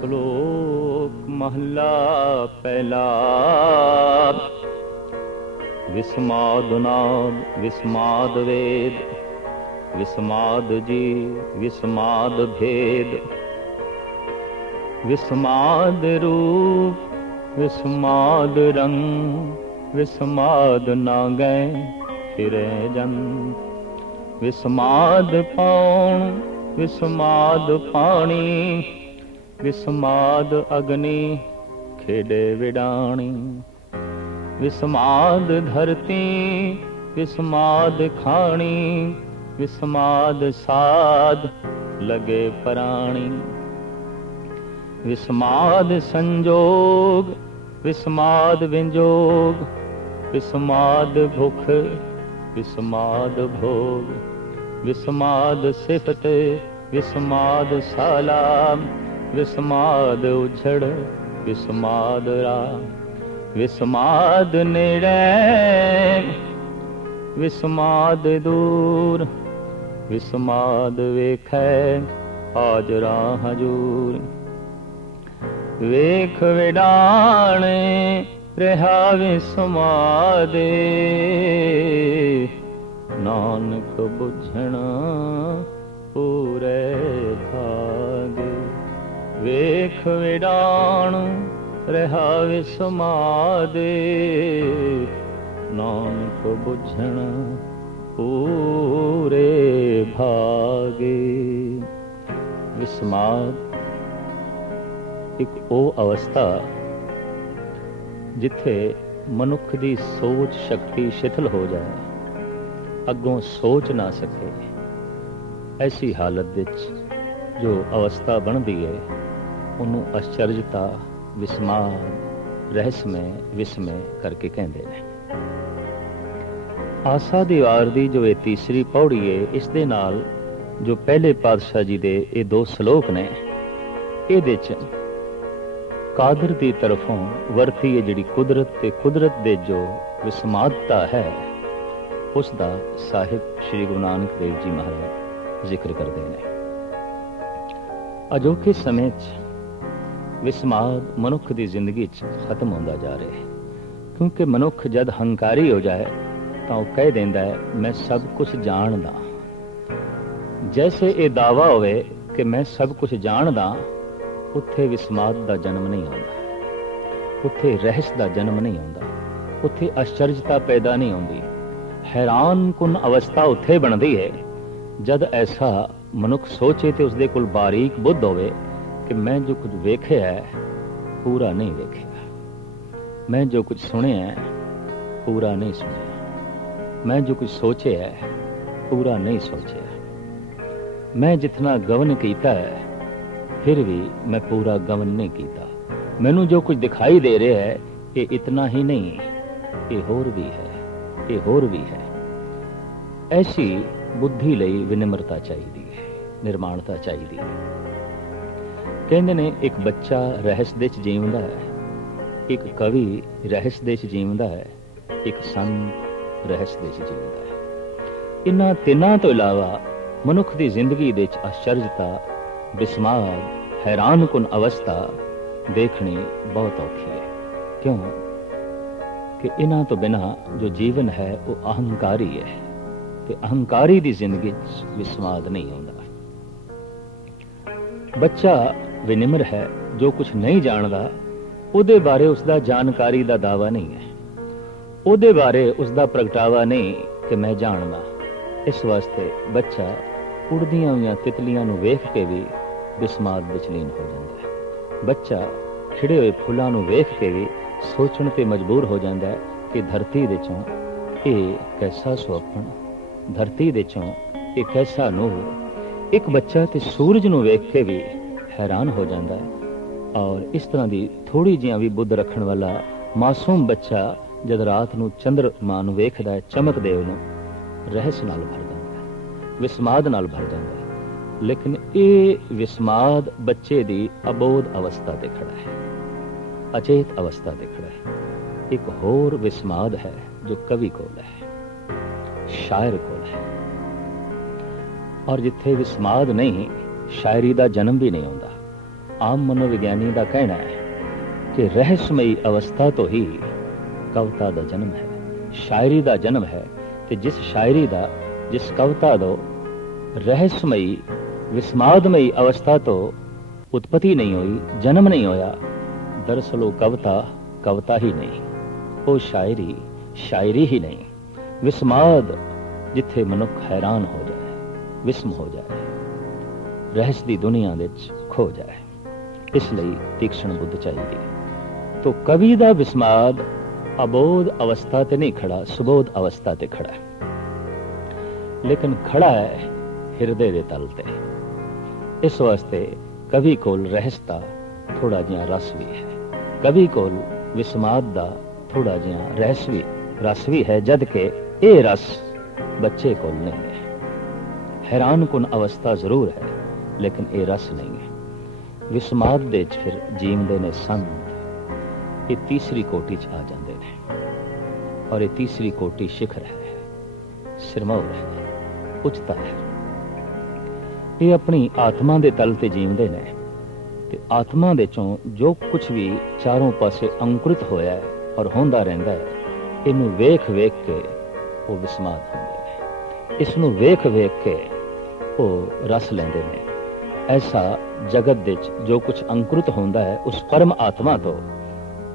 ਸ਼ਲੋਕ ਮਹਲਾ ਪਹਿਲਾ। ਵਿਸਮਾਦ ਨਾਦ ਵਿਸਮਾਦ ਵੇਦ, ਵਿਸਮਾਦ ਜੀ ਵਿਸਮਾਦ ਭੇਦ। ਵਿਸਮਾਦ ਰੂਪ ਵਿਸਮਾਦ ਰੰਗ, ਵਿਸਮਾਦ ਨਾ ਗਏ ਫਿਰੇ ਜਨ। ਵਿਸਮਾਦ ਪਾਉਣ ਵਿਸਮਾਦ ਪਾਣੀ, ਵਿਸਮਾਦ ਅਗਨੀ ਖੇਡੇ ਵਿਡਾਣੀ। ਵਿਸਮਾਦ ਧਰਤੀ ਵਿਸਮਾਦ ਖਾਣੀ, ਵਿਸਮਾਦ ਸਾਧ ਲਗੇ ਪ੍ਰਾਣੀ। ਵਿਸਮਾਦ ਸੰਜੋਗ ਵਿਸਮਾਦ ਵਿੰਜੋਗ, ਵਿਸਮਾਦ ਭੁਖ ਵਿਸਮਾਦ ਭੋਗ। ਵਿਸਮਾਦ ਸਿਫਤ ਵਿਸਮਾਦ ਸਾਲਾਮ, ਵਿਸਮਾਦ ਉਛੜ ਵਿਸਮਾਦ ਰਾਮ। ਵਿਸਮਾਦ ਨੇੜੇ ਵਿਸਮਾਦ ਦੂਰ, ਵਿਸਮਾਦ ਵੇਖੈ ਹਾਜ਼ਰਾ ਹਜੂਰ। ਵੇਖ ਵਿਡਾਣੇ ਰਿਹਾ ਵਿਸਮਾਦੇ, ਨਾਨਕ ਬੁਝਣਾ ਪੂਰੇ ਭਾਗੇ। ਵੇਖ ਵਿਡਾਣ ਰਿਹਾ ਵਿਸਮਾਦੇ, ਨਾਨਕ ਬੁਝਣਾ ਪੂਰੇ ਭਾਗੇ। ਵਿਸਮਾਦ ਇੱਕ ਉਹ ਅਵਸਥਾ ਜਿੱਥੇ ਮਨੁੱਖ ਦੀ ਸੋਚ ਸ਼ਕਤੀ ਸ਼ਿਥਲ ਹੋ ਜਾਏ, ਅੱਗੋਂ ਸੋਚ ਨਾ ਸਕੇ। ਐਸੀ ਹਾਲਤ ਵਿੱਚ ਜੋ ਅਵਸਥਾ ਬਣਦੀ ਹੈ ਉਹਨੂੰ ਅਚਰਜਤਾ ਵਿਸਮਾਦ ਰਹੱਸਮੈ ਵਿਸਮੈ ਕਰਕੇ ਕਹਿੰਦੇ ਨੇ। ਆਸਾ ਦੀ ਵਾਰ ਦੀ ਜੋ ਇਹ ਤੀਸਰੀ ਪੌੜੀ ਹੈ, ਇਸ ਦੇ ਨਾਲ ਜੋ ਪਹਿਲੇ ਪਾਤਸ਼ਾਹ ਜੀ ਦੇ ਇਹ ਦੋ ਸ਼ਲੋਕ ਨੇ, ਇਹਦੇ 'ਚ ਕਾਦਰ ਦੀ ਤਰਫੋਂ ਵਰਤੀ ਹੈ ਜਿਹੜੀ ਕੁਦਰਤ ਤੇ ਕੁਦਰਤ ਦੇ ਜੋ ਵਿਸਮਾਦਤਾ ਹੈ, ਉਸ ਦਾ ਸਾਹਿਬ ਸ਼੍ਰੀ ਗੁਰੂ ਨਾਨਕ ਦੇਵ ਜੀ ਮਹਾਰਾਜ ਜ਼ਿਕਰ ਕਰਦੇ ਨੇ। ਅਜੋਕੇ ਸਮੇਂ 'ਚ ਵਿਸਮਾਦ ਮਨੁੱਖ ਦੀ ਜ਼ਿੰਦਗੀ 'ਚ ਖਤਮ ਹੁੰਦਾ ਜਾ ਰਿਹਾ ਹੈ, ਕਿਉਂਕਿ ਮਨੁੱਖ ਜਦ ਹੰਕਾਰੀ ਹੋ ਜਾਏ ਤਾਂ ਉਹ ਕਹਿ ਦਿੰਦਾ ਹੈ ਮੈਂ ਸਭ ਕੁਝ ਜਾਣਦਾ। ਜੈਸੇ ਇਹ ਦਾਵਾ ਹੋਵੇ ਕਿ ਮੈਂ ਸਭ ਕੁਝ ਜਾਣਦਾ, ਉੱਥੇ ਵਿਸਮਾਦ ਦਾ ਜਨਮ ਨਹੀਂ ਆਉਂਦਾ, ਉੱਥੇ ਰਹਿਸ ਦਾ ਜਨਮ ਨਹੀਂ ਆਉਂਦਾ, ਉੱਥੇ ਅਚਰਜਤਾ ਪੈਦਾ ਨਹੀਂ ਹੁੰਦੀ। ਹੈਰਾਨ ਕੁਨ ਅਵਸਥਾ ਉੱਥੇ ਬਣਦੀ ਹੈ ਜਦ ਐਸਾ ਮਨੁੱਖ ਸੋਚੇ ਤੇ ਉਸਦੇ ਕੋਲ ਬਾਰੀਕ ਬੁੱਧ ਹੋਵੇ ਕਿ ਮੈਂ ਜੋ ਕੁਝ ਵੇਖਿਆ ਹੈ ਪੂਰਾ ਨਹੀਂ ਵੇਖਿਆ, ਮੈਂ ਜੋ ਕੁਝ ਸੁਣਿਆ ਹੈ ਪੂਰਾ ਨਹੀਂ ਸੁਣਿਆ, ਮੈਂ ਜੋ ਕੁਝ ਸੋਚਿਆ ਹੈ ਪੂਰਾ ਨਹੀਂ ਸੋਚਿਆ, ਮੈਂ ਜਿਤਨਾ ਗਵਨ ਕੀਤਾ ਹੈ ਫਿਰ ਵੀ ਮੈਂ ਪੂਰਾ ਗਵਨ ਨਹੀਂ ਕੀਤਾ। ਮੈਨੂੰ ਜੋ ਕੁਝ ਦਿਖਾਈ ਦੇ ਰਿਹਾ ਹੈ ਇਹ ਇਤਨਾ ਹੀ ਨਹੀਂ, ਇਹ ਹੋਰ ਵੀ ਹੈ, ਇਹ ਹੋਰ ਵੀ ਹੈ। ਐਸੀ ਬੁੱਧੀ ਲਈ ਵਿਨਮਰਤਾ ਚਾਹੀਦੀ ਹੈ, ਨਿਰਮਾਣਤਾ ਚਾਹੀਦੀ ਹੈ। ਕਹਿੰਦੇ ਨੇ ਇੱਕ ਬੱਚਾ ਰਹੱਸ ਦੇ 'ਚ ਜੀਵਦਾ ਹੈ, ਇੱਕ ਕਵੀ ਰਹੱਸ ਦੇ 'ਚ ਜੀਵਦਾ ਹੈ, ਇੱਕ ਸੰਤ ਰਹੱਸ ਦੇ 'ਚ ਜੀਵਦਾ ਹੈ। ਇਹਨਾਂ ਤਿੰਨਾਂ ਤੋਂ ਇਲਾਵਾ ਮਨੁੱਖ ਦੀ ਜ਼ਿੰਦਗੀ ਦੇ 'ਚ ਅਚਰਜਤਾ ਵਿਸਮਾਦ ਹੈਰਾਨ ਕੁਨ ਅਵਸਥਾ ਦੇਖਣੀ ਬਹੁਤ ਔਖੀ ਹੈ। ਕਿਉਂ ਕਿ ਇਹਨਾਂ ਤੋਂ ਬਿਨਾਂ ਜੋ ਜੀਵਨ ਹੈ ਉਹ ਅਹੰਕਾਰੀ ਹੈ, ਤੇ ਅਹੰਕਾਰੀ ਦੀ ਜ਼ਿੰਦਗੀ 'ਚ ਵਿਸਮਾਦ ਨਹੀਂ ਆਉਂਦਾ। ਬੱਚਾ ਵਿਨਿਮਰ ਹੈ, ਜੋ ਕੁਝ ਨਹੀਂ ਜਾਣਦਾ ਉਹਦੇ ਬਾਰੇ ਉਸਦਾ ਜਾਣਕਾਰੀ ਦਾ ਦਾਵਾ ਨਹੀਂ ਹੈ, ਉਹਦੇ ਬਾਰੇ ਉਸਦਾ ਪ੍ਰਗਟਾਵਾ ਨਹੀਂ ਕਿ ਮੈਂ ਜਾਣਦਾ। ਇਸ ਵਾਸਤੇ ਬੱਚਾ ਉੜਦੀਆਂ ਹੋਈਆਂ ਤਿਤਲੀਆਂ ਨੂੰ ਵੇਖ ਕੇ ਵੀ ਵਿਸਮਾਦ ਵਿੱਚ ਲੀਨ ਹੋ ਜਾਂਦਾ ਹੈ। ਬੱਚਾ ਖਿੜੇ ਹੋਏ ਫੁੱਲਾਂ ਨੂੰ ਵੇਖ ਕੇ ਵੀ ਸੋਚਣ ਤੇ ਮਜਬੂਰ ਹੋ ਜਾਂਦਾ ਹੈ ਕਿ ਧਰਤੀ ਦੇ ਚੋਂ ਇਹ ਕੈਸਾ ਸੁਹੱਪਣ, ਧਰਤੀ ਦੇ ਚੋਂ ਇਹ ਕੈਸਾ ਨੂਰ। ਇੱਕ ਬੱਚਾ ਤੇ ਸੂਰਜ ਨੂੰ ਵੇਖ ਕੇ ਵੀ ਹੈਰਾਨ ਹੋ ਜਾਂਦਾ ਹੈ। ਔਰ ਇਸ ਤਰ੍ਹਾਂ ਦੀ ਥੋੜੀ ਜਿਹੀ ਵੀ ਬੁੱਧ ਰੱਖਣ ਵਾਲਾ ਮਾਸੂਮ ਬੱਚਾ ਜਦ ਰਾਤ ਨੂੰ ਚੰਦਰਮਾ ਨੂੰ ਵੇਖਦਾ ਹੈ, ਚਮਕਦੇ ਉਹਨੂੰ ਰਹੱਸ ਨਾਲ ਭਰ ਜਾਂਦਾ ਹੈ, ਵਿਸਮਾਦ ਨਾਲ ਭਰ ਜਾਂਦਾ ਹੈ। ਲੇਕਿਨ ਇਹ ਵਿਸਮਾਦ ਬੱਚੇ ਦੀ ਅਬੋਧ ਅਵਸਥਾ ਤੇ ਖੜਾ ਹੈ, ਅਚੇਤ ਅਵਸਥਾ ਤੇ ਖੜਾ ਹੈ। ਇੱਕ ਹੋਰ ਵਿਸਮਾਦ ਹੈ ਜੋ ਕਵੀ ਕੋਲ ਹੈ, ਸ਼ਾਇਰ ਕੋਲ ਹੈ। ਔਰ ਜਿੱਥੇ ਵਿਸਮਾਦ ਨਹੀਂ, ਸ਼ਾਇਰੀ ਦਾ ਜਨਮ ਵੀ ਨਹੀਂ ਹੁੰਦਾ। आम मनोविग्यानी का कहना है कि रहस्यमयी अवस्था तो ही कविता का जन्म है, शायरी का जन्म है। ते जिस शायरी का, जिस कविता दो रहस्यमयी विस्मादमयी अवस्था तो उत्पत्ति नहीं हुई, जन्म नहीं होया, दरअसल वो कविता कविता ही नहीं, वो शायरी शायरी ही नहीं। विस्माद जिथे मनुख हैरान हो जाए, विस्म हो जाए, रहस्य की दुनिया विच खो जाए, इसलिए तीक्ष्ण बुद्ध चाहिए। तो कवि का विस्माद अबोध अवस्था ते नहीं खड़ा, सुबोध अवस्था ते खड़ा है, लेकिन खड़ा है हिरदे दे तल ते। इस वास्ते कवि कोल रहस्य दा थोड़ा जिहा रस भी है, कवि कोल विस्माद दा थोड़ा जिहा रहस्य रस भी है, जद के ये रस बच्चे कोल नहीं है। हैरान कुन अवस्था जरूर है, लेकिन ये रस नहीं है। विस्माद दे फिर जींदे ने संत, ये तीसरी कोटि च आ जाते हैं, और ये तीसरी कोटि शिखर है, सिरमौर है, उच्चता है। ये अपनी आत्मा दे तल ते जींदे ने, ते आत्मा दे चों जो कुछ भी चारों पासे अंकुरित होया है और होंदा रहंदा है, इनू वेख वेख के वो विस्माद होंदे ने, इसनू वेख वेख के वो रस लेंदे ने। ऐसा जगत दे जो कुछ अंकुरित होंदा है उस परम आत्मा तो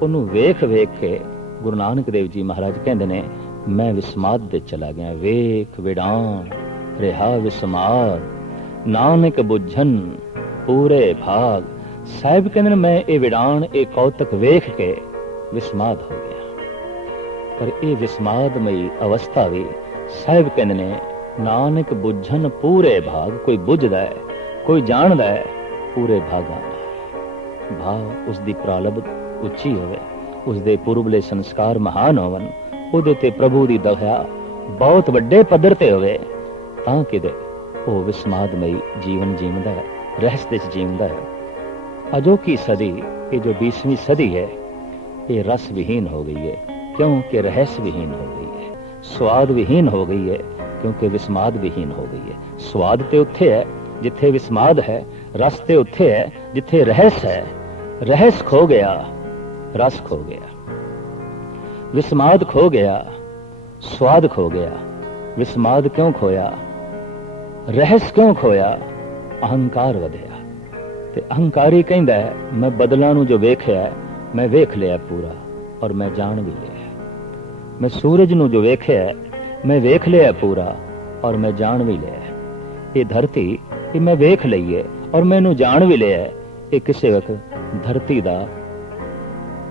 उन्होंने वेख वेख के गुरु नानक देव जी महाराज कहते ने, मैं विस्माद दे चला गया, वेख विडान रिहा विस्माद नानक बुझन पूरे भाग। साहिब कहते ने, मैं ये विडान ये कौतक वेख के विस्माद हो गया। पर ये विस्मादमयी अवस्था भी साहिब कहते ने, नानक बुझन पूरे भाग। कोई बुझदा है, कोई जानदा है, पूरे भागा भाव उसकी प्रालब्ध उच्ची होवे, उसके पूर्वले संस्कार महान होवन, उहदे ते प्रभु की दया बहुत वड्डे पद्धर ते होवे, तां किदे वो विस्मादमयी जीवन जीवंदा है, रहस्य च जीवंदा है। अजोकी सदी, ये जो 20वीं सदी है, ये रस विहीन हो गई है, क्योंकि रहस्य विहीन हो गई है। स्वाद विहीन हो गई है, क्योंकि विस्माद विहीन हो गई है। स्वाद ते उत्थे है जिथे विस्माद है, रस ते उत्थे है जिथे रहस्य है। रहस्य खो गया, रस खो गया, विस्माद खो गया, स्वाद खो गया। विस्माद क्यों खोया, रहस्य क्यों खोया? अहंकार वधिया। ते अहंकारी कहंदा है, मैं बदलां नूं जो वेखिया है, मैं वेख लिया पूरा और मैं जान भी लिया। मैं सूरज नूं जो वेखिया है, मैं वेख लिया पूरा और मैं जान भी लिया। ये धरती ये मैं वेख लई है और मैनू जान भी लिया। ये किसी वक्त धरती दा,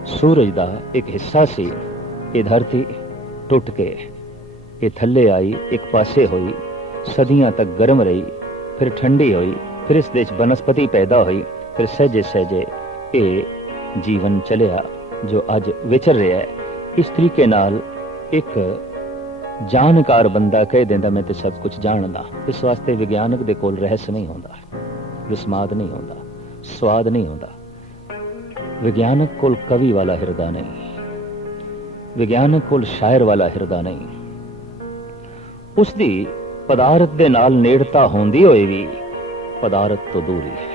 सूरज दा एक हिस्सा सी। ये धरती टुट के ये थल्ले आई, एक पासे हुई, सदियां तक गर्म रही, फिर ठंडी हुई, फिर इस देश वनस्पति पैदा हुई, फिर सहजे सहजे ये जीवन चलिया जो अज विचर रहा है। इस तरीके नाल एक जानकार बंदा कह देंदा मैं तो सब कुछ जानदा। इस वास्ते विज्ञानक दे कोल रहस्य नहीं होंदा, विस्माद नहीं होंदा, स्वाद नहीं होंदा। विज्ञानक कोल कवि वाला हिरदा नहीं, विज्ञानक कोल शायर वाला हिरदा नहीं। उसदी पदार्थ दे नाल नेड़ता होंदी होए भी पदार्थ तो दूरी है,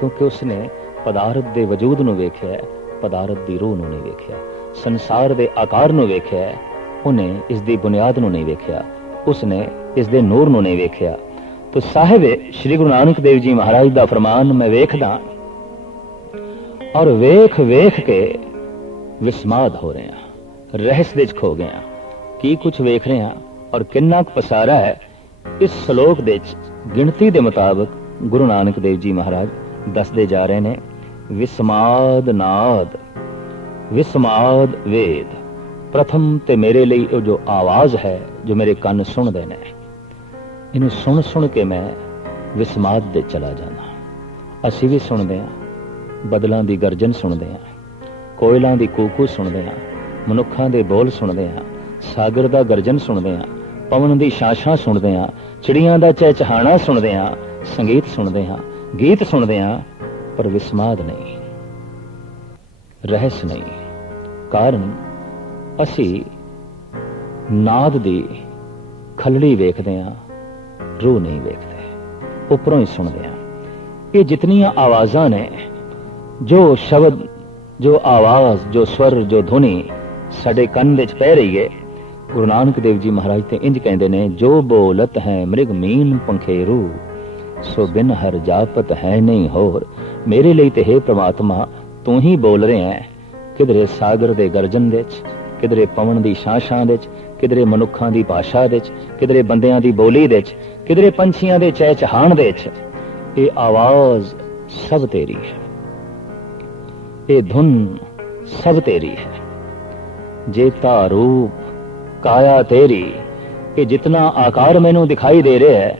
क्योंकि उसने पदार्थ दे वजूद नूं वेखिया है, पदार्थ दी रूह नूं नहीं वेखिया। संसार दे आकार नूं वेखिया है, उन्हें इस दी बुनियाद नूं नहीं वेखिया, उसने इस दे नूर नूं नहीं वेखिया। तो साहिब श्री गुरु नानक देव जी महाराज दा फरमान, मैं वेखदा और वेख वेख के विस्माद हो रहे हैं, रहस्य विच खो गए हैं। की कुछ वेख रहे हैं और किन्ना पसारा है। इस श्लोक दे गिनती दे मुताबिक गुरु नानक देव जी महाराज दसदे जा रहे ने, विस्माद नाद, विस्माद वेद। प्रथम ते मेरे लिए जो आवाज है, जो मेरे कान सुनते ने, इन्हें सुन सुन के मैं विस्माद दे चला जाना। असी भी सुनते हैं, बदलों की गर्जन सुनते हैं, कोयलों की कूकू सुनते हैं, मनुखों के बोल सुनते हैं, सागर का गर्जन सुनते हैं, पवन की छाछां सुनते हैं, चिड़ियां का चहचहाना सुनते हैं, संगीत सुनते हैं, गीत सुनते हैं, पर विस्माद नहीं, रहस्य नहीं। कारण असी नाद दी खलड़ी वेखते हैं, रूह नहीं वेखते, उपरों ही सुनते हैं। ये जितनियां आवाज़ां ने जो शब्द, जो आवाज, जो स्वर, जो धुनी साडे कंन विच पै रही है, गुरु नानक देव जी महाराज ते इंज कहंदे ने, जो बोलत है मृग मीन पंखेरू, सो बिन हर जापत है नहीं होर। मेरे लिए ते हे परमात्मा तू ही बोल रहे हैं, किधरे सागर दे गर्जन दे च, किधरे पवन दी शां दे च, किधरे मनुखां दी भाषा दे च, किधरे बंदियां दी बोली दे च, किधरे पंछियां दे चहचहाण दे च। ये आवाज सब तेरी है, ये धुन सब तेरी है। जेता रूप काया तेरी, ये जितना आकार मैनू दिखाई दे रहा है,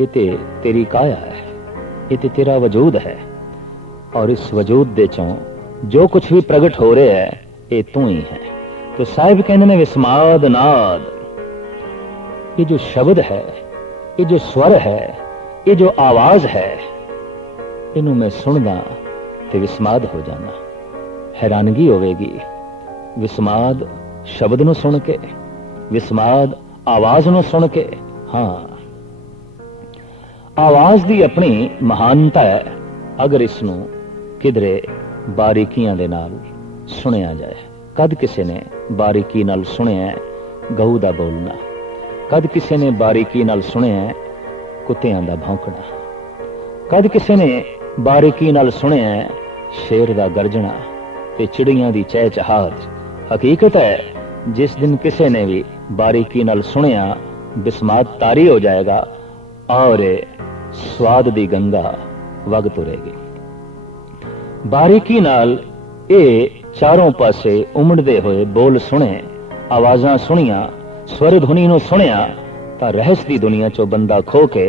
ये तेरी काया है, ये तेरा वजूद है। और इस वजूद दे चों जो कुछ भी प्रगट हो रहा है, ये तू ही है। तो साहिब कहते ने विस्माद नाद, ये जो शब्द है, ये जो स्वर है, ये जो आवाज है, इनू मैं सुनदा ते विस्माद हो जाना, हैरानगी होवेगी। विस्माद शब्द नू सुन के, विस्माद आवाज नू सुन के। हाँ, आवाज दी अपनी महानता है, अगर इसनू किधरे बारीकियां दे नाल सुनिया जाए। कद किसी ने बारीकी नाल सुनिया गऊ दा बोलना, कद किसी ने बारीकी नाल सुनिया कुत्तियां दा भौंकना, कद किसी ने बारीकी नाल सुनिया शेर दा गर्जना ते चिड़ियां दी चहचहाट। हकीकत है जिस दिन किसी ने भी बारीकी नाल सुनिया, बिस्मात तारी हो जाएगा और स्वाद दी गंगा वग तुरेगी। बारीकी नाल ये चारों पासे उमड़दे हुए बोल सुने, आवाजां सुनिया, स्वर ध्वनि नूं सुनिया, तां रहस दी दुनिया चों बंदा खो के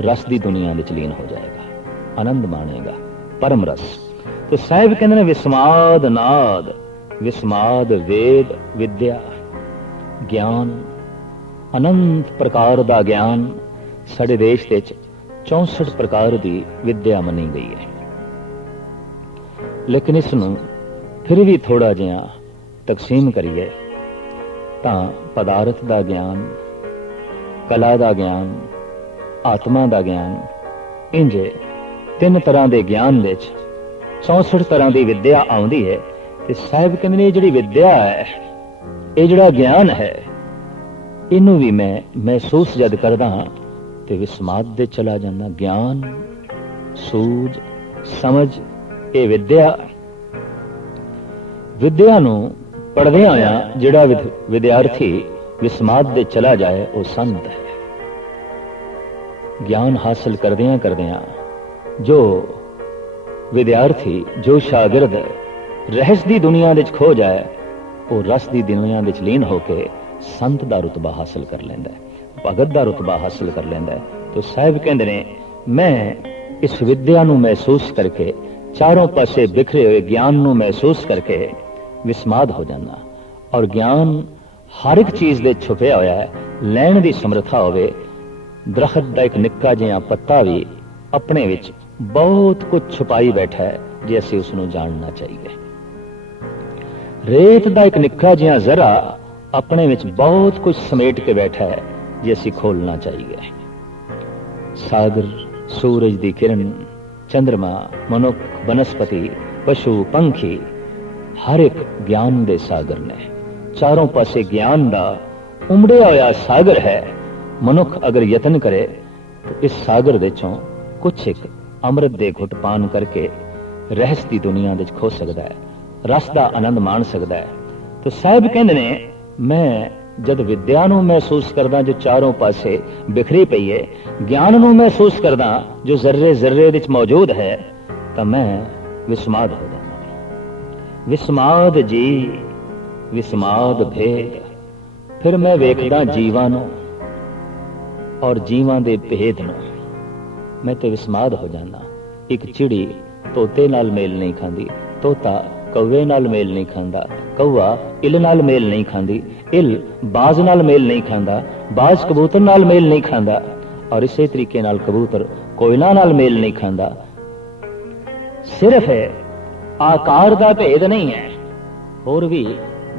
रस दी दुनिया विच लीन हो जाएगा, आनंद माणेगा, परम रस। तो साहिब कहंदे ने विस्माद नाद, विस्माद वेद विद्या ज्ञान, अनंत प्रकार दा ज्ञान। साडे देश विच 64 प्रकार दी विद्या मनी गई है, लेकिन इसनूं फिर भी थोड़ा जिहा तकसीम करिए तां पदार्थ दा ज्ञान, कला दा ज्ञान, आत्मा दा ज्ञान, इंज 3 तरह के ज्ञान विच 64 तरह की विद्या आउंदी है। ते साहिब कहंदे ने जिहड़ी विद्या है, ये जिहड़ा ज्ञान है, इनू भी मैं महसूस जद करदा हां ते विस्माद दे चला जाना। ज्ञान, सूझ, समझ, ये विद्या, विद्या नू पढ़दे होया जिहड़ा विद्यार्थी विस्माद दे चला जाए, वो संत है। ज्ञान हासिल करदियां करदियां जो विद्यार्थी, जो शागिर्द रहस दी दुनिया विच खो जाए, वो रस दी दुनिया विच लीन होके संत दा रुतबा हासिल कर लैंदा है, भगत दा रुतबा हासिल कर लैंदा है। तो साहिब कहंदे ने मैं इस विद्या नू महसूस करके, चारों पासे बिखरे हुए ज्ञान नू महसूस करके विस्माद हो जाना। और ज्ञान हर एक चीज दे छुपया होया है, लैण दी समर्था होवे। दरखत दा एक निक्का जिहा पत्ता भी अपने विच बहुत कुछ छुपाई बैठा है, जे असीं उसनूं जानना चाहिए। रेत दा एक निक्का जिहा जरा अपने विच बहुत कुछ समेट के बैठा है, जे असीं खोलना चाहिए। सागर, सूरज दी किरण, चंद्रमा, मनुख, वनस्पति, पशु, पंखी, हर एक ज्ञान दे सागर ने। चारों पासे ज्ञान दा उमड़िया होया सागर है। मनुख अगर यतन करे तो इस सागर दे चों कुछ एक अमृत दे घुट पान करके रहस दी दुनिया विच खो सकदा है, रस दा आनंद मान सकदा है। तो साहिब कहंदे ने मैं जद विद्या नूं महसूस करदा जो चारों पासे बिखरी पई है, ज्ञान नूं महसूस करदा जो जर्रे जर्रे विच मौजूद है, तां मैं विस्माद हो जांदा। विस्माद जी, विस्माद भेद। फिर मैं वेखदा जीवां नूं और जीवां दे भेद नूं, मैं ते विस्माद हो जाना। एक चिड़ी तोते नाल मेल नहीं खांदी, तोता कौवे नाल मेल नहीं खांदा, कौआ इल नाल मेल नहीं खांदी, इल बाज नाल मेल नहीं खांदा, बाज कबूतर नाल मेल नहीं खांदा, और इसे तरीके नाल कबूतर कोयला नाल मेल नहीं खांदा। सिर्फ है आकार दा भेद नहीं है, और भी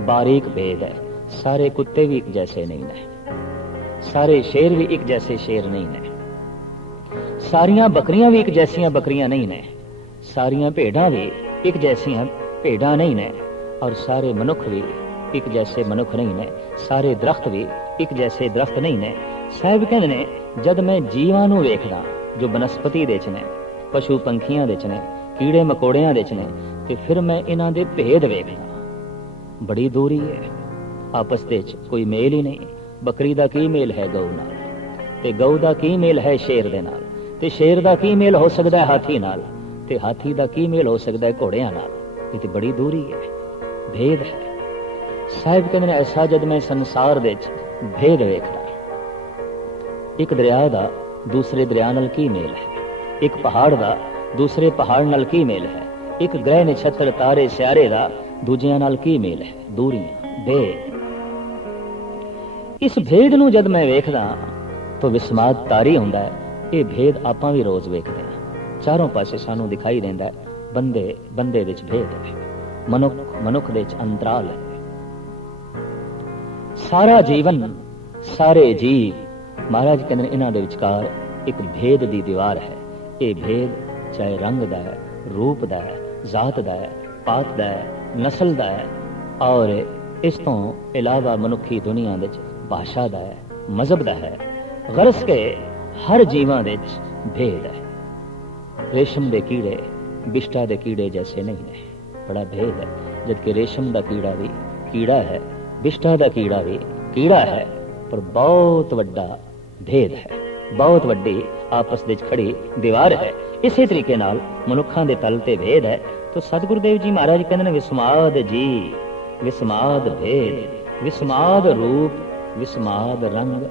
बारीक भेद है। सारे कुत्ते भी एक जैसे नहीं ने, सारे शेर भी एक जैसे शेर नहीं ने, सारियां बकरियां भी एक जैसियां बकरियां नहीं ने, सारियां भेड़ां भी एक जैसियां भेड़ां नहीं ने और सारे मनुख भी एक जैसे मनुख नहीं ने, सारे दरख्त भी एक जैसे दरख्त नहीं ने। साहिब कहंदे ने जद मैं जीवां नूं वेखदा जो बनस्पति दे च ने, पशु पंखियां दे च ने, कीड़े मकोड़ियां दे च ने, ते फिर मैं इन्हां दे भेद वेखदा। बड़ी दूरी है, आपस दे च कोई मेल ही नहीं। बकरी दा की मेल है गऊ नाल, ते गऊ दा की मेल है शेर दे नाल, ते शेर दा की मेल हो सकदा है हाथी नाल, ते हाथी दा की मेल हो सकदा है घोड़ियां नाल। ये ते बड़ी दूरी है, भेद है। साहिब कहंदे ने ऐसा जद मैं संसार दे च भेद वेखदा, एक दरिया दा दूसरे दरिया नाल की मेल है, एक पहाड़ दा दूसरे पहाड़ नाल की मेल है, एक ग्रह नक्षत्र तारे सियारे दा दूजियां नाल की मेल है। दूरियां, भेद। इस भेद नूं जद मैं वेखदा तो विस्माद तारी हुंदा है। ये भेद आपां भी रोज वेखदे हां, चारों पासे सानू दिखाई देंदा है। बंदे बंदे विच भेद है, मनुख मनुख दे च अंतराल है। सारा जीवन सारे जीव महाराज कहंदे इन्हां दे विचकार एक भेद दी दीवार है। ये भेद चाहे रंग दा है, रूप दा है, जात दा है, पात दा है, नस्ल दा है, और इस तो इलावा मनुखी दुनिया दे भाषा दा है, मजहब दा है। गरज के हर जीवां दे भेद है। रेशम दे कीड़े बिष्टा दे कीड़े जैसे नहीं है, बड़ा भेद है। जबकि रेशम दा कीड़ा भी कीड़ा है, बिष्टा दा कीड़ा भी कीड़ा है, पर बहुत वड्डा भेद है, बहुत वड्डी आपस दे खड़ी दीवार है। इसी तरीके नाल मनुखां दे तल ते भेद है। तो सतगुरु देव जी महाराज कहंदे ने विस्माद जी, विस्माद भेद, विस्माद रूप, विस्माद रंग।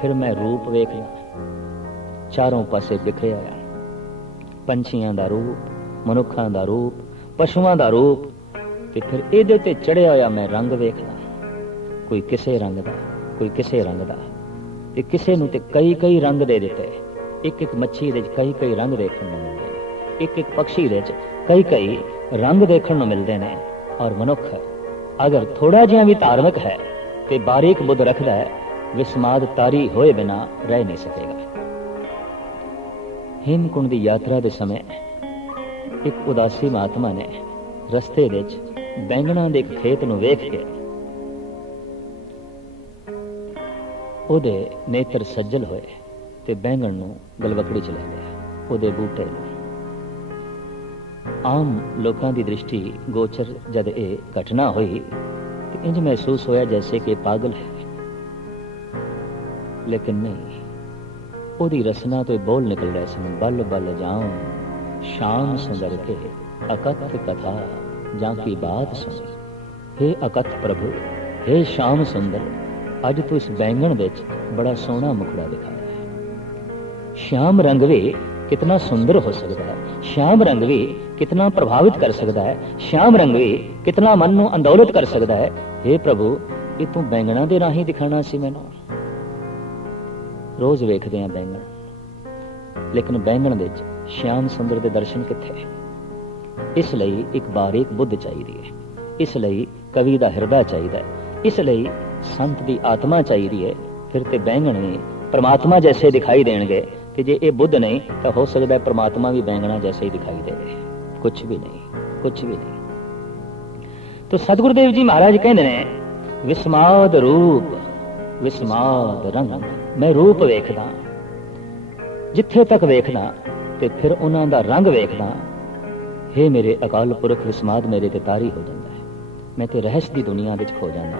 फिर मैं रूप वेखदा, चारों पासे बिखरिया होया, पंछियां दा रूप, मनुखां दा रूप, पशुआं दा रूप, ते फिर इहदे ते चढ़िया होया मैं रंग वेखदा। कोई किसे रंग दा, कोई किसे रंग दा, ते किसे नूं ते कई कई रंग दे दिते। एक एक मच्छी दे कई कई रंग देखण नूं मिलदे ने, एक एक पक्षी दे कई कई रंग देखण नूं मिलदे ने। और मनुख अगर थोड़ा जिहा भी धार्मिक है ते बारीक बुद्ध रखदा है, विस्माद तारी होए बिना रह नहीं सकेगा। हेमकुंड दी यात्रा दे समय एक उदासी महात्मा ने रस्ते विच बैंगणा दे एक खेत नूं वेख के ਉਹਦੇ ਨੇਤਰ ਸੱਜਲ ਹੋਏ ਤੇ ਬੈਂਗਣ ਨੂੰ ਗਲਵਕੜੀ ਚ ਲੈ ਲਿਆ, ਉਹਦੇ ਬੂਟੇ ਨੂੰ। ਆਮ ਲੋਕਾਂ ਦੀ ਦ੍ਰਿਸ਼ਟੀ ਗੋਚਰ ਜਦ ਇਹ ਘਟਨਾ ਹੋਈ ਤੇ ਇੰਜ ਮਹਿਸੂਸ ਹੋਇਆ ਜੈਸੇ ਕਿ ਪਾਗਲ ਹੈ, ਲੇਕਿਨ ਨਹੀਂ, ਉਹਦੀ ਰਸਨਾ ਤੋਂ ਬੋਲ ਨਿਕਲ ਰਹੇ ਸਨ। ਬਲ ਬਲ ਜਾਉ ਸ਼ਾਮ ਸੁੰਦਰ ਕੇ ਅਕਥ ਕਥਾ ਜਾਂ ਕੀ ਬਾਤ ਸੁਣੀ। हे ਅਕਥ ਪ੍ਰਭੂ, हे श्याम सुंदर, अज तो इस बैंगण विच बड़ा सोहना मुखड़ा दिखाया है। श्याम रंग भी कितना सुंदर हो सकता है, श्याम रंग भी कितना प्रभावित कर सकता है, श्याम रंग भी कितना मन नूं अंदोलित कर सकता है। हे प्रभु, ये तू बैंगणा दे राही दिखाना सी मैनूं। रोज वेखदे हां बैंगण, लेकिन बैंगण विच श्याम सुंदर दे दर्शन कित्थे? इसलिए एक बारीक बुद्ध चाहिदी है, इसलिए कवि दा हिरदा चाहिदा है, इसलिए संत दी आत्मा चाहिए। फिर ते बैंगण भी परमात्मा जैसे दिखाई देंगे, कि जे ये बुद्ध नहीं तो हो सकता है परमात्मा भी बैंगणा जैसे ही दिखाई देवे। कुछ भी नहीं, कुछ भी नहीं। तो सतगुरुदेव जी महाराज कहते हैं विस्माद रूप, विस्माद रंग। मैं रूप वेखदा, जिथे तक वेखदा ते फिर उन्हां दा रंग वेखदा। हे मेरे अकाल पुरख, विस्माद मेरे ते तारी हो जाता है, मैं ते रहस्य दी दुनिया विच खो जाना।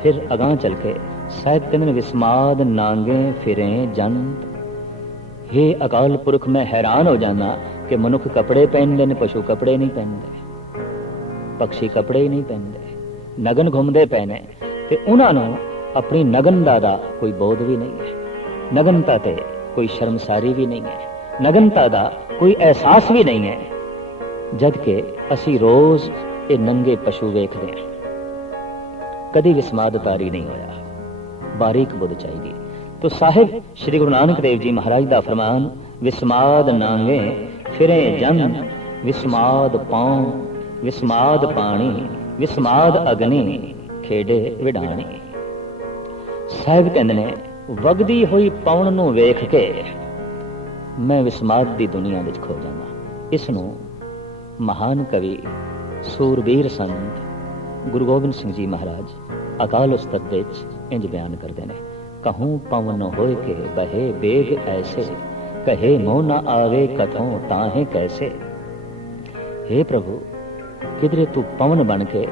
फिर अगां चल के साहिब कहते विस्माद नांगे फिरे जंत। हे अकाल पुरख, मैं हैरान हो जाना कि मनुख कपड़े पहनते ने, पशु कपड़े नहीं पहनते, पक्षी कपड़े ही नहीं पहनते, नगन घूमते पे ने, ते उन्हां नूं अपनी नगनता दा कोई बोध भी नहीं है, नगनता ते कोई शर्मसारी भी नहीं है, नगनता दा कोई एहसास भी नहीं है। जबकि असी रोज ये नंगे पशु वेखते हैं, कदी विस्माद तारी नहीं होया। बारीक बुद्ध चाहिए। तो साहिब श्री गुरु नानक देव जी महाराज दा फरमान, विस्माद नांगे फिरे जन, विस्माद पाऊं, विस्माद पानी, विस्माद अग्नि खेडे विडाणी। साहिब कहंदे ने वगदी हुई पौण नूं वेख के मैं विस्माद दी दुनिया विच खो जाना। इस नूं महान कवि सूरबीर संत गुरु गोबिंद सिंह जी महाराज अकाल उस्तत विच इंज बयान करते ने, कहूँ पवन होए के बहे बेग ऐसे, कहे मोह न आवे कथों ताहे कैसे। हे प्रभु, किधरे तू पवन बन के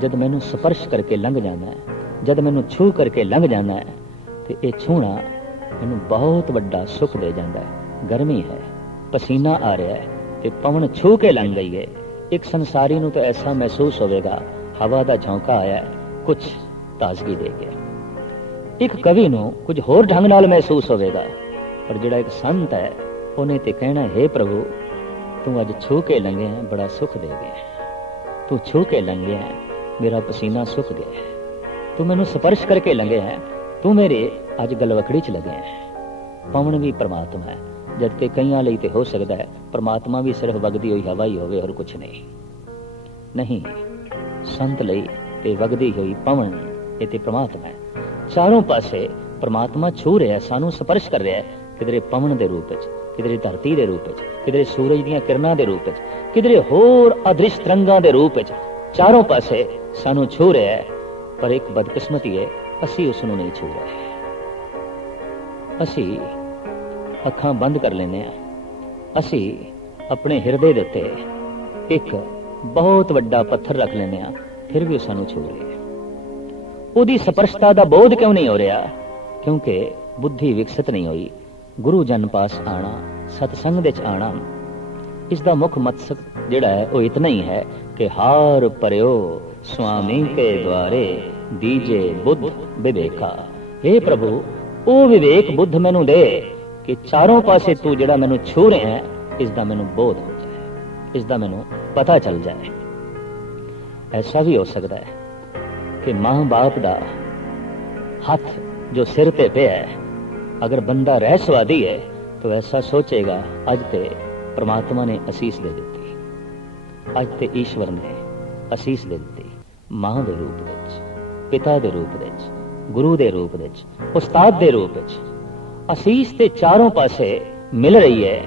जद मैनू स्पर्श करके लंघ जाना है, जद मैनू छू करके लंघ जाना है, तो ये छूना मैनू बहुत वड्डा सुख दे जाता है। गर्मी है, पसीना आ रहा है, ते पवन छू के लंघ गई है। एक संसारी नू तो ऐसा महसूस होवेगा, हवा का झोंका आया, कुछ ताजगी दे गया। एक कवि नू कुछ होर ढंग नाल महसूस होवेगा, पर जिहड़ा एक संत है उन्हें ते कहना, हे प्रभु तू अज छू के लंघे है, बड़ा सुख दे गया। तू छू के लंघे है, मेरा पसीना सुख गया। तू मैनू स्पर्श करके लंघे है, तू मेरे अज गलवकड़ी च लगे है। पवन भी परमात्मा है, जद कि कईयां लई ते हो सकता है परमात्मा भी सिर्फ वगदी हुई हवा ही होवे और कुछ नहीं। नहीं, संत लई ते वगदी हुई पवन ये ते परमात्मा है। चारों पासे परमात्मा छू रहा है, सानू स्पर्श कर रहा है, किधरे पवन के रूप में, किधरे धरती के रूप में, किधरे सूरज दीयां किरणां के रूप में, किधरे होर अदृश्य तरंगां के रूप में, चारों पासे सानू छू रहा है। पर एक बदकिस्मती है, असी उसनू नहीं छू रहे। असी अखां बंद कर लेने, असी अपने हिरदे दे उत्ते एक बहुत वड्डा पत्थर रख लेने, फिर भी सानू छू रहे। ओदी स्पर्शता दा बोध क्यों नहीं हो रहा? क्योंकि बुद्धि विकसित नहीं हुई। गुरु जन पास आना, सतसंग दे च आना, इसका मुख मकसद जिहड़ा है वो इतना ही है कि हार परयो स्वामी के द्वारे दीजे बुद्ध विवेका। हे प्रभु, ओ विवेक बुद्ध मैनू दे कि चारों पासे तू जिहड़ा मैनू छू रहे हैं, इसका मैनू बोध हो जाए, इसका मैनू पता चल जाए। ऐसा भी हो सकता है कि मां बाप दा हाथ जो सिर पे पे है, अगर बंदा रहस्वादी है तो ऐसा सोचेगा अज ते परमात्मा ने असीस दे दी, अज ते ईश्वर ने असीस दे दी। मां दे रूप विच, पिता दे रूप विच, गुरु दे रूप विच, उस्ताद दे रूप विच असीस ते चारों पासे मिल रही है।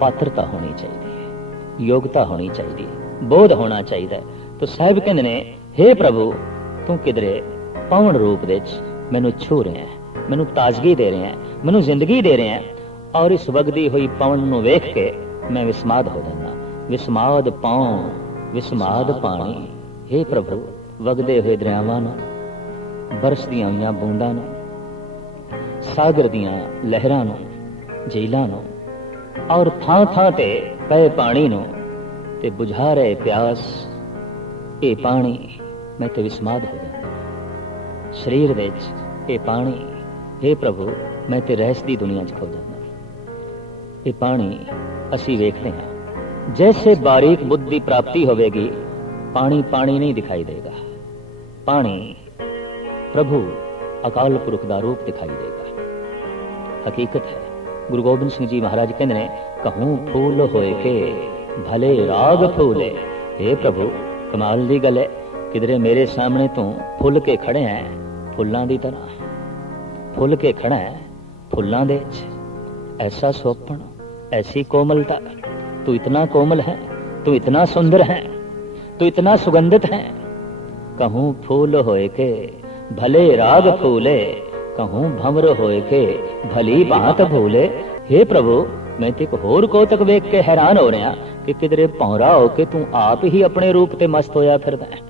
पात्रता होनी चाहिए, योग्यता होनी चाहिए, बोध होना चाहिए। तो साहिब कहते ने, हे प्रभु तू किधरे पवन रूप विच मैनू छू रहे हैं, मैनू ताजगी दे रहे हैं, मैनू जिंदगी दे रहे हैं, और इस वगदी हुई पवन नू वेख के मैं विस्माद हो जाना। विस्माद पाऊं विस्माद पानी। हे प्रभु, वगदे हुए दरियावां नू, बरसदियां हुईयां बूंदां नू, सागर दियां लहरां नू, झीलां नू, और थां थां ते पए पानी नू ते बुझा रहे प्यास, ये पानी मैं ते विस्माद हो जाना। शरीर विच ये पानी, हे प्रभु मैं ते रहस्यदी दुनिया च खो जाना। ये पानी असी वेखते हैं, जैसे बारीक बुद्धि प्राप्ति होवेगी, पानी पानी नहीं दिखाई देगा। पानी प्रभु अकाल पुरख दा रूप दिखाई देगा। हकीकत है, गुरु गोबिंद सिंह जी महाराज कहते ने, कहूं फूल होए के भले राग फूले। हे प्रभु, कमाल दी गल है, किधरे मेरे सामने तू फुल के खड़े हैं, फुल्लां दी तरह फुल के खड़ा है, फुल्लां दे च। ऐसा सोपन, ऐसी कोमलता, तू इतना कोमल है, तू इतना सुंदर है, तू इतना सुगंधित है। कहूं फूल होए के भले राग फूले, कहूं भंवर होए के भली बात भूले। हे प्रभु, मैं ते एक होर कोतक वेख के हैरान हो रहा कि किधरे भौरा हो के तू आप ही अपने रूप ते मस्त होया फिरदा है,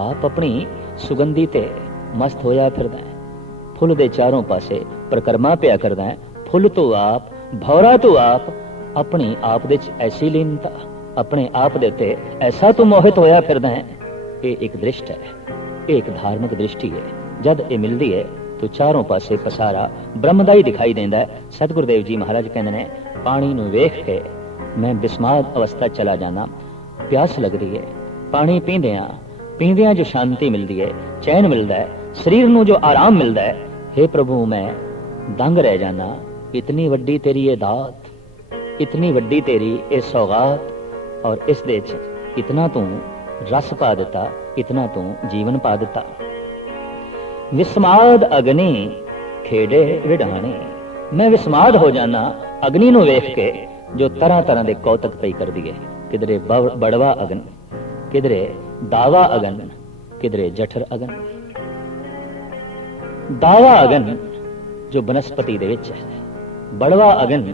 आप अपनी सुगंधी ते मस्त होया फिरदा है। फुल दे चारों पासे प्रकरमा पिया करदा है, फुल तो आप, भौरा तो आप, अपनी आप दे च ऐसी लीनता, अपने आप दे ते ऐसा तो मोहित होया फिरदा है। ये एक दृष्टि है, एक धार्मिक दृष्टि है। जद ये मिलती है तो चारों पासे पसारा ब्रह्मदाई दिखाई देंदा है। सतगुरुदेव जी महाराज कहते हैं, पानी नू वेख के मैं विस्माद अवस्था चला जाना। प्यास लगती है, पानी पींदियां जो शांति मिलती है, चैन मिलता है, शरीर नू जो आराम मिलता है, हे प्रभु मैं दंग रह जाना। इतनी वड्डी तेरी ये दात, इतनी वड्डी तेरी ये सौगात, और इस दे च इतना तू रस पा दिता, इतना तू जीवन पा दिता। विस्माद अग्नि खेड़े विढ़ाने। मैं विस्माद हो जाना अग्नि नू वेख के जो तरह तरह के कौतक पई कर दिए। किधरे बड़वा अगन, किधरे दावा अगन, किधरे जठर अगन। दावा अगन जो बनस्पति दे विच है, बड़वा अगन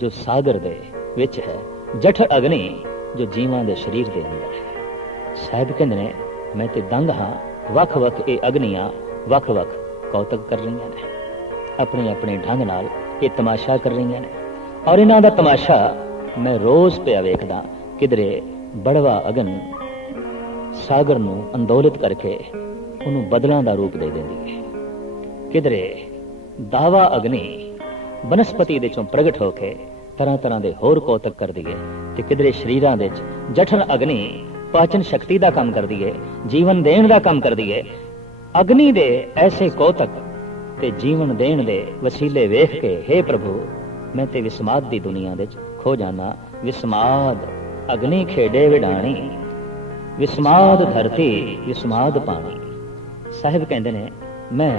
जो सागर दे विच है, जठर अग्नि जो जीवां दे शरीर दे अंदर है। साहिब कहंदे ने मैं ते दंग हां, वख वख ये अग्नियां वख वख कौतक कर रही ने, अपने अपने ढंग नाल ये तमाशा कर रही ने। और इन्हां दा तमाशा मैं रोज पिया वेखदा। किधरे बड़वा अगन सागर नूं अंदोलित करके उन्होंने बदलों का रूप दे देंदी है। किधरे दावा अग्नि बनस्पति दे चों प्रगट होके तरह तरह के होर कौतक कर दिए, ते किधरे शरीरां दे जठर अग्नि पाचन शक्ति का काम कर दिए, जीवन देण का काम कर दिए। अग्नि दे ऐसे कौतक ते जीवन देण दे वसीले वेख के हे प्रभु मैं ते विस्माद दी दुनिया दे खो जाना। विस्माद अग्नि खेडे विडाणी, विस्माद धरती विस्माद पानी। साहिब कहते ने मैं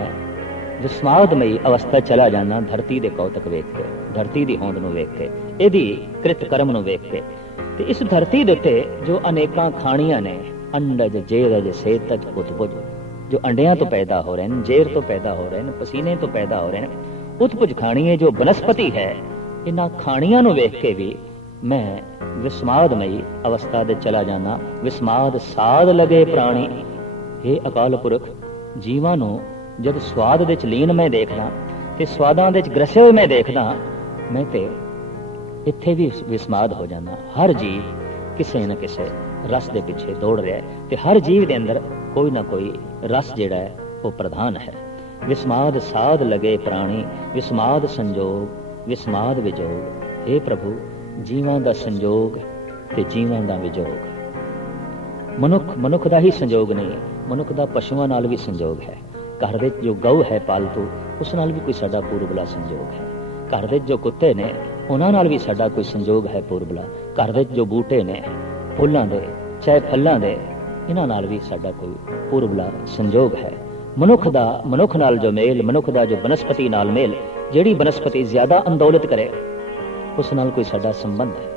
विस्मादमई अवस्था चला जाना धरती दे कौतक वेख के, धरती दी होंद नूं वेख के, इहदी कृत कर्म नूं वेख के। ते इस धरती दे उत्ते जो अनेकां खाणियां ने, अंडज जेरज सेतज उत्पुज, जो अंडियां तो पैदा हो रहे हैं, जेर तो पैदा हो रहे हैं, पसीने तो पैदा हो रहे हैं, उत्पुज खाणिए जो बनस्पति है, इन्हां खाणियां नूं वेख के भी मैं विस्मादमई अवस्था दे चला जाना। विस्माद साध लगे प्राणी, हे अकाल पुरख जीवां नूं जद स्वाद दे च लीन मैं देखदा ते स्वादां दे च ग्रसे होए मैं देखदा, मैं ते इत्थे भी विस्माद हो जाना। हर जीव किसे न किसे रस दे पिछे दौड़ रहा है, ते हर जीव दे अंदर कोई ना कोई रस जिहड़ा है वो प्रधान है। विस्माद साध लगे प्राणी, विस्माद संजोग विस्माद विजोग। हे प्रभु जीवां दा संजोग ते जीवां दा विजोग। मनुख दा ही संजोग नहीं, मनुख दा पशुआं नाल भी संजोग है। घर दे जो गऊ है पालतू, उस नाल भी कोई साडा पूर्वला संजोग है। घर दे जो कुत्ते ने उन्हां नाल भी साडा कोई संजोग है पूर्वला। घर दे जो बूटे ने फुल्लां दे चाहे फल्लां दे, इन्हां नाल भी साडा कोई पूर्वला संजोग है। मनुख नाल जो मेल, मनुख दा जो बनस्पति नाल मेल, जिहड़ी बनस्पति ज्यादा अंदोलित करे उस नाल कोई साडा संबंध है।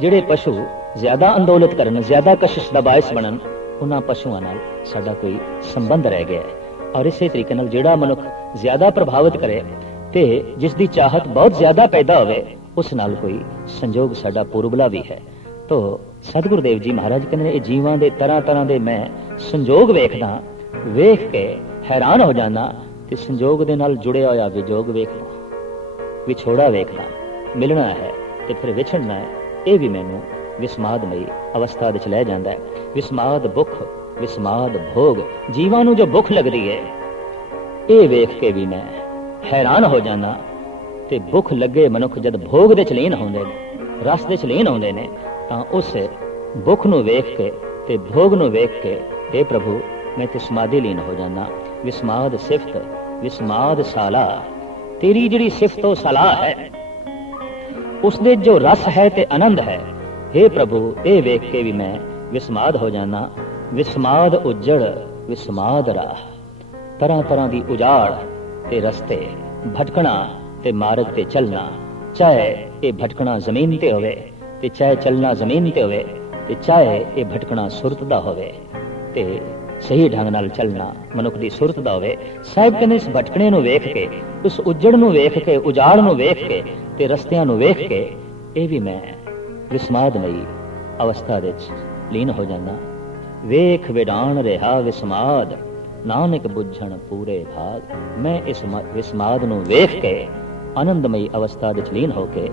जिहड़े पशु ज्यादा अंदोलित करन, ज्यादा कशिश दा बायस बनन, उन्हां पशुआं नाल साडा कोई संबंध रह गया है। और इसे तरीके नाल जिहड़ा मनुख ज्यादा प्रभावित करे ते जिसदी चाहत बहुत ज्यादा पैदा होवे, उस नाल कोई संजोग साडा पूर्वला भी है। तो सतगुरुदेव जी महाराज कहते हैं जीवां दे तरह तरह दे मैं संजोग वेखदा, वेख के हैरान हो जाना। ते संजोग दे नाल जुड़िया होया विजोग वेखदा, विछोड़ा वेखदा, मिलना है ते फिर विछड़ना है। ये भी मैनू विस्मादमई अवस्था दे च लै जांदा है। विस्माद भुख, विस्माद भोग, जीवां नू जो भुख लगदी है ये वेख के भी मैं हैरान हो जाना। ते भुख लगे मनुख जद भोग दे च लीन होंदे ने, रस दे च लीन होंदे ने, तां उस भुख नू वेख के ते भोग नू वेख के हे प्रभु मैं ते समाधि लीन हो जाना। विस्माद सिफत, विस्माद साला, तेरी जिहड़ी सिफत और सलाह है उस दे जो रस है ते आनंद है, हे प्रभु ये वेख के भी मैं विस्माद हो जाना। विस्माद उजड़ विस्माद राह, तरह तरह दी उजाड़ ते रस्ते, भटकना ते मार्ग ते चलना, चाहे ये भटकना जमीन ते होवे ते चाहे चलना जमीन ते होवे ते चाहे ये भटकना सुरत दा होवे ते सही ढंग नाल चलना मनुख दी सुरत दा होवे। साहिब कहंदे इस भटकने नूं वेख के, उस उजड़ नूं वेख के, उजाड़ नूं वेख के ते रस्तियां नूं वेख के ये भी मैं विस्मादमई अवस्था दे च लीन हो जाना। वेख विडाण रहा विस्माद, नानक बुझण पूरे भाग। मैं इस विस्माद नूं वेख के आनंदमई अवस्था दे च लीन होके